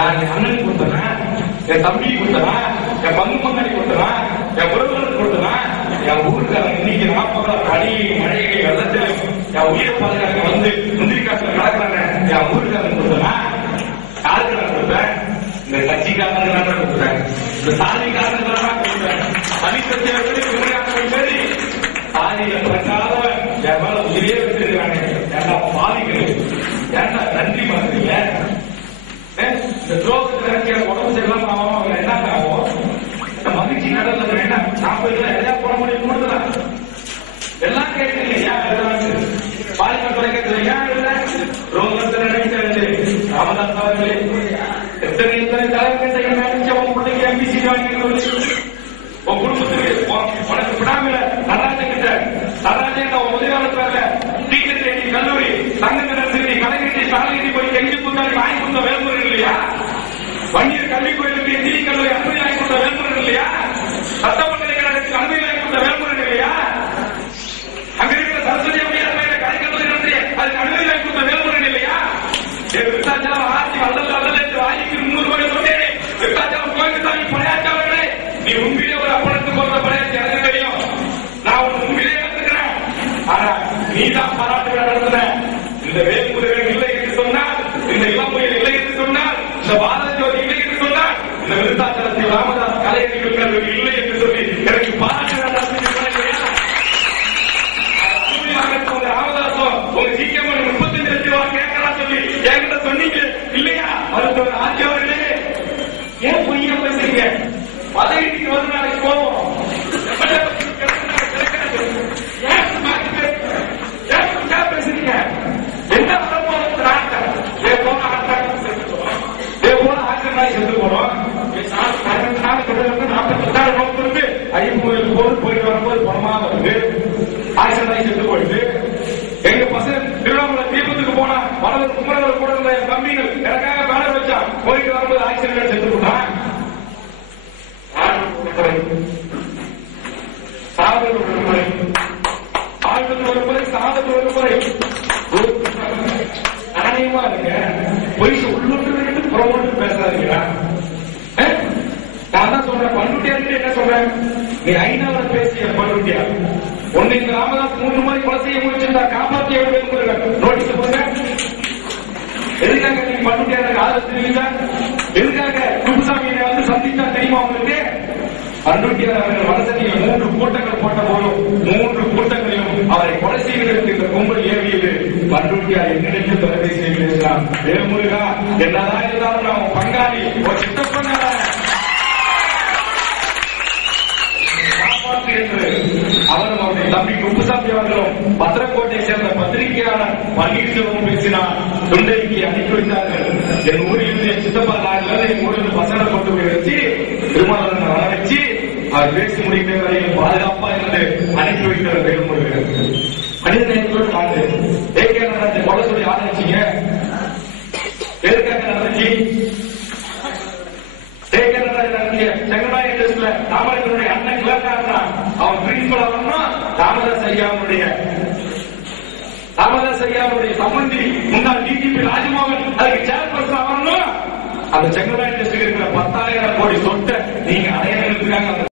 நான் என் அண்ணனுக்கு கொடுத்தேன், என் தம்பிக்கு கொடுத்தேன், என் பங்கு பங்காளி கொடுத்தேன், என் உறவுகளுக்கு கொடுத்தேன். என் ஊருக்காரன் இன்னைக்கு 40 அடி மழையை வெள்ளத்தில் என் உயிரை பாதுகாக்க வந்து முந்திரி காட்டுல நடக்கிறாங்க. என் ஊருக்காரன் கொடுத்தேன். யாருக்கு நான் கொடுப்பேன்? இந்த கட்சிக்காரங்க நான் கொடுப்பேன், இந்த சாதிக்காரங்க நான் கொடுப்பேன். தனிப்பட்ட சரி சாதியை பிறக்காத என் மேல உயிரே வச்சிருக்காங்க. ஏன்னா பாதிக்கிறது ஏன்னா நன்றி பண்ணுறீங்க. இந்த துரோகத்தில் இருக்கிற உடம்பு செல்லாம் அவங்க என்ன ஆகும்? இந்த மகிழ்ச்சி கடல்ல என்ன 40 எதையா போட முடியும் கொடுத்துலாம் எல்லாம் கேட்குறீங்க. ஏன் எழுதுறாங்க? பாலிமர் தொலைக்கிறது ஏன் எழுத? ரோகத்தில் நினைக்கிறது ராமதாஸ் அவர்களே எத்தனை தலைவர்கிட்ட நினைச்ச உங்க பிள்ளைக்கு எம்பிசி வாங்கி உன் குடும்பத்துக்கு உனக்கு விடாமல நடராஜன் நடராஜன் உதவியாளர் டீச்சர் ட்ரைனிங் கல்லூரி சங்கத்தினி கலைஞர் ஸ்டாலினி போய் கெஞ்சி புத்தாடி வாங்கி கொடுத்த வேல்முறை இல்லையா? வன்னியர் கல்வி கோயிலுக்கு நீதி கல்லூரி அனுமதி வாங்கி கொடுத்த வேல்முறை இல்லையா? சட்டமன்றங்களுக்கு அனுமதி வாங்கி கொடுத்த வேல்முறை இல்லையா? அங்க இருக்கிற சரஸ்வதி அம்மையார் கலைக்கல்லூரி நடத்தி அதுக்கு அனுமதி வாங்கி கொடுத்த வேல்முறை இல்லையா? விருத்தாச்சலம் ஆட்சி அல்லல் அல்லல் என்று வாய்க்கு 300 கோடி சொன்னேன். விருத்தாச்சலம் கோயில்சாமி படையாற்றவர்களே, நீ உண்மையிலே ஒரு அப்பனுக்கு போன்ற படையாட்சி எனக்கு தெரியும். நான் உன் உண்மையிலே நடத்துக்கிறேன். ஆனா நீதான் பாராட்டுகள் நடத்துற. இந்த வேல்முறைகள் இல்லை என்று சொன்னால், இந்த இளம்புயல் இல்லை என்று சொன்னால், இந்த பாரத ஜோதி இல்லை என்று சொன்னால், இந்த விருத்தாச்சலத்தில் ராமதாஸ் கலை அறிவியல் கல்லூரி இல்லை என்று சொல்லி எனக்கு பாராட்டுகள் ராமதாசோ உங்க சீக்கிரமா 35 லட்சம் ரூபாய் கேட்கலாம் சொல்லி என்கிட்ட சொன்னீங்க இல்லையா? மருத்துவர் ஆட்சி அவர்களே, ஏன் பொய்யா பேசுறீங்க? பதவிக்கு ஒரு நாளைக்கு போவோம். பேசுறீங்க என்ன செத்து போறோம். 50 போயிட்டு வரும்போது பணமா வருது. ஆக்சிடென்ட் செத்து போயிட்டு எங்க பசங்க திருவண்ணாமலை தீபத்துக்கு போனா வளவர் குமரவர் கூட இருந்த என் தம்பிகள் எனக்காக பேனர் வச்சான். போயிட்டு வரும்போது ஆக்சிடென்ட் செத்து போட்டான். சாதத்தில் ஒரு முறை, ஆழ்வத்தில் ஒரு முறை, சாதத்தில் ஒரு முறை நாணயமா இருங்க. பொய் உள்ளுட்டு புறமோட்டு பேசாதீங்களா? நான் தான் சொல்றேன். பண்ருட்டியார்கிட்ட என்ன சொல்றேன்? நீ ஐநாவில பேசிய பண்ருட்டியா ஒன்னு இந்த ராமதாஸ் 3 முறை கொலை செய்ய முடிச்சிருந்தா காப்பாற்றிய நோட்டீஸ் போடுங்க. எதுக்காக நீங்க பண்ருட்டியாருக்கு ஆதரவு தெரிவித்தா? எதுக்காக குப்புசாமியை வந்து சந்தித்தா தெரியுமா உங்களுக்கு? பண்ருட்டியார் அவர்கள் வடசதியில் 3 கூட்டங்கள் போட்ட போதும் 3 கூட்டங்களிலும் அவரை கொலை செய்வதற்கு இந்த கும்பல் ஏவியது. பண்ருட்டியார் என்னிடத்தில் தொலைபேசியில் பேசினார். வேல்முருகா என்னதான் இருந்தாலும் நான் பங்காளி ஒரு சித்தப்பண்ண என்று அவரும் அவருடைய தம்பி குப்புசாமி அவர்களும் பத்திரக்கோட்டையை சேர்ந்த பத்திரிகையாளர் பன்னீர்செல்வம் பேசினார். தொண்டைக்கு அனுப்பி வைத்தார்கள். என் ஊரில் என் சித்தப்பா நாளில் என் ஊரில் பசங்களை கொண்டு போய் வச்சு திருமணம் வர வச்சு அவர் பேசி முடிக்கிற வரையில் பாதுகாப்பா இருந்து அனுப்பி வைக்கிற வேல்முருகன் மனித நேரத்தோடு வாழ்ந்து ஏகே நடந்த கொலை சொல்லி ஆரம்பிச்சீங்க. எதுக்காக நடந்துச்சு? செங்கநாய டெஸ்ட்ல ராமலிங்கனுடைய அண்ணன் கிளர்க்காரனா அவன் பிரின்சிபல் ஆகணும்னா ராமதாஸ் ஐயாவுடைய சம்பந்தி முன்னாள் டிஜிபி ராஜமோகன் அதுக்கு சேர்பர்சன் ஆகணும். அந்த செங்கநாய டெஸ்ட் இருக்கிற 10,000 கோடி சொத்தை நீங்க அடையாளத்துக்காக